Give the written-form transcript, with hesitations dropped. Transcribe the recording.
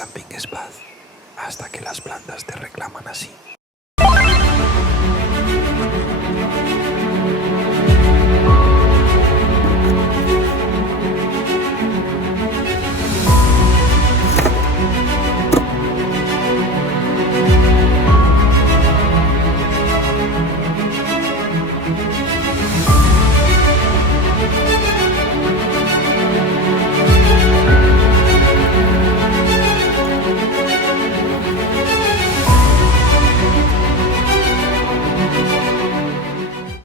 camping es paz, hasta que las plantas te reclaman así.